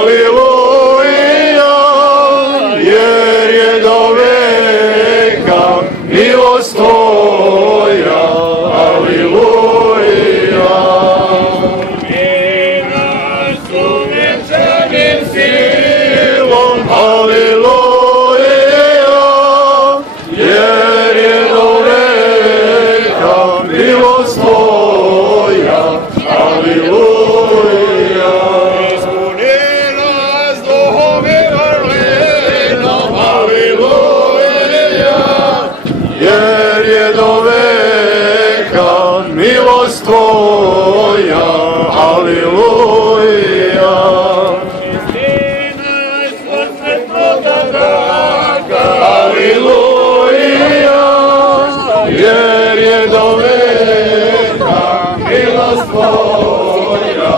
Aleluja, jer je do veka milost tvoja. Aleluja. I nas uvećanim silom. Aleluja, jer je do veka milost tvoja. Aleluja. Jer je do veka milost tvoja. Aleluja. Istina je srce tvoga draga. Aleluja. Jer je do veka milost tvoja.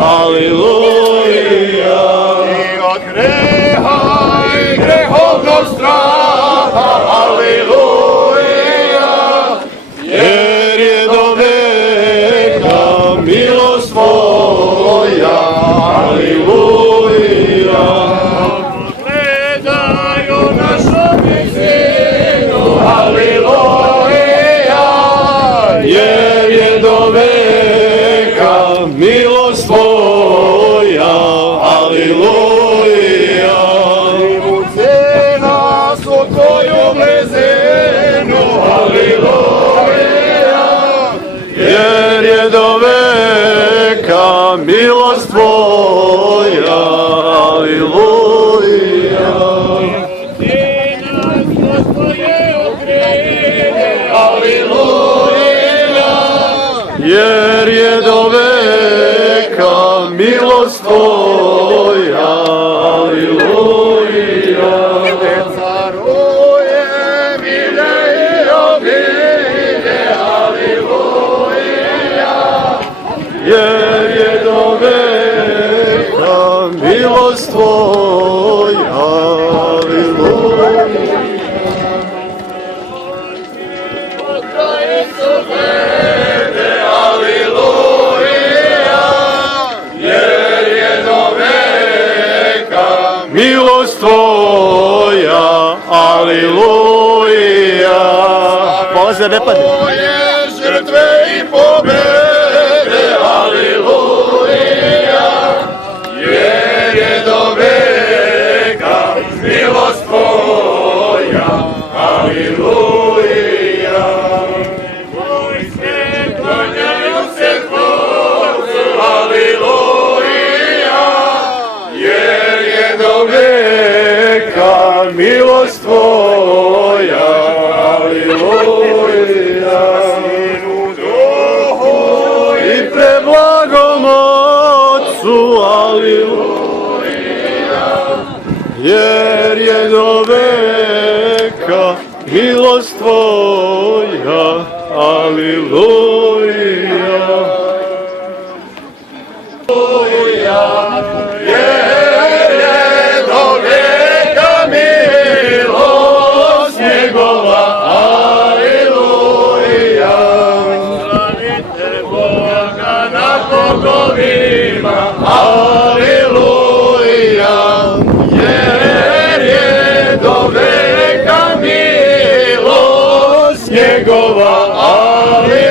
Aleluja. I od greha i grehovnog straha. Aleluja. Jer je do veka milost tvoja. Aleluja. Gledaju našom istinu. Aleluja. Jer je do veka milost tvoja. Aleluja. Privuci nas u tvoju blizinu. Aleluja. Jer je do veka milost tvoja. Aleluja. Ti nas kroz tvoje okrilje. Aleluja. Jer je do veka milost tvoja. Aleluja. Caruje milje i obilje. Aleluja. Jer je do veka milost tvoja. Aleluja. Potraje su vede. Aleluja. Jer je do veka milost tvoja. Aleluja. Može, ne padne. Tvoje žrtve i pobjede. Aleluja. Jer je do veka milost tvoja. Aleluja. Vojske klanjaju se tvorcu. Aleluja. Jer je do veka milost tvoja. Aleluja. Sinu, Duhu i preblagom Otcu. Aleluja. Jer je do veka milost tvoja. Aleluja. Jer je do veka milost njegova. Aleluja. Slavite Boga na bogovima. Aleluja. Jer je do veka milost njegova. Aleluja.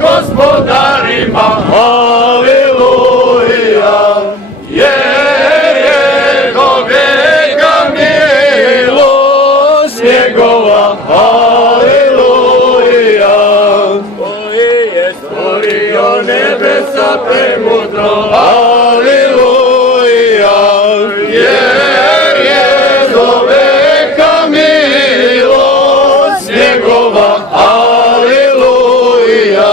Gospodarima. Aleluja. Jer je do veka milost njegova. Aleluja. Koji je stvorio nebesa premudro. Aleluja. Jer je do veka milost njegova. Aleluja.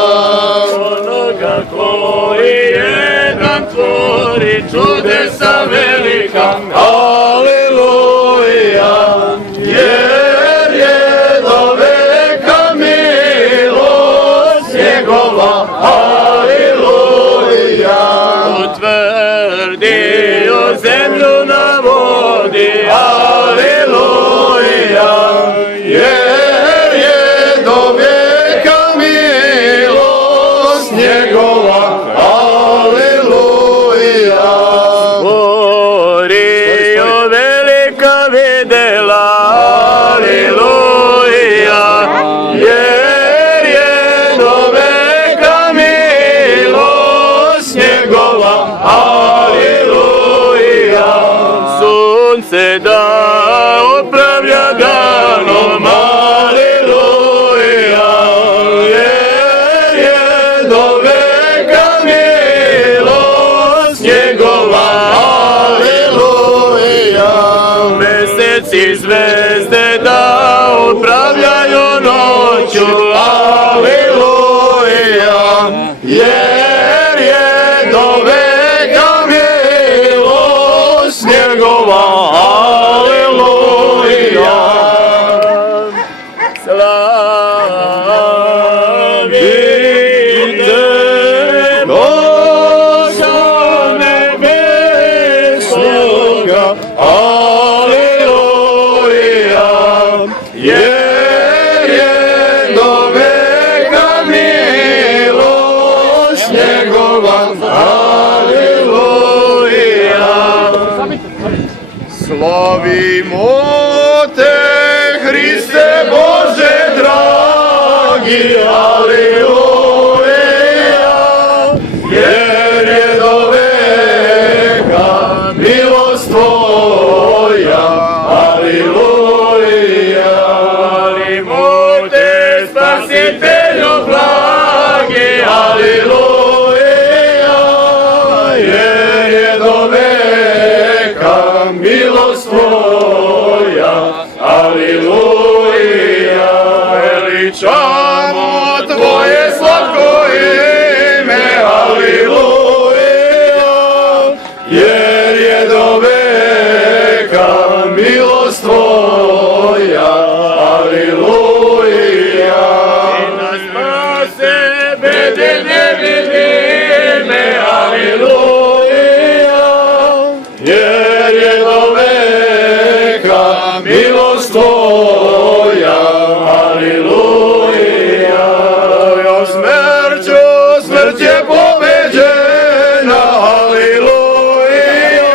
Onoga koji jedan tvori čudesa velika. Aleluja. Jer je do veka milost njegova. Aleluja. jer je do veka milost njegova. Aleluja. Slavimo te, Hriste Bože dragi, aleluja, jer je do veka milost tvoja, aleluja. Slavimo te, Spasitelju blagi, aleluja, jer je do veka milost tvoja, aleluja. Veličamo tvoje slatko ime, aleluja, jer je do veka milost tvoja, aleluja. I nas spase bede nevidime, aleluja, jer je do veka milost tvoja, aleluja. Tvojom smrću smrt je pobeđena, aleluja,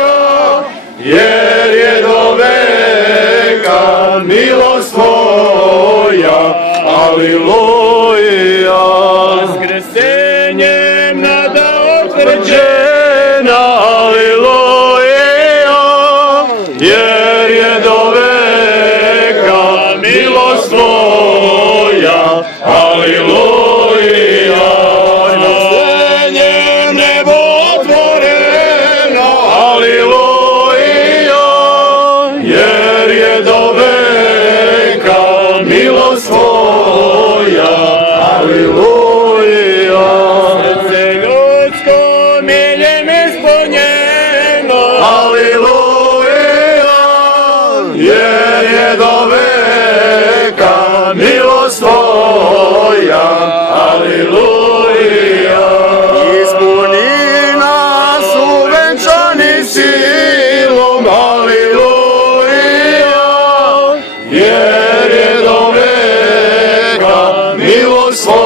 jer je do veka milost tvoja, aleluja. Vaskrsenjem nada utvrđena, aleluja, jer je do veka milost tvoja, aleluja. Vaskrsenjem nebo otvoreno, aleluja, jer je do veka milost tvoja, aleluja. Srce ljudsko miljem ispunjeno, aleluja, jer je do veka milost tvoja, aleluja. Ispuni nas uvenčani silom, aleluja, jer je do veka milost tvoja.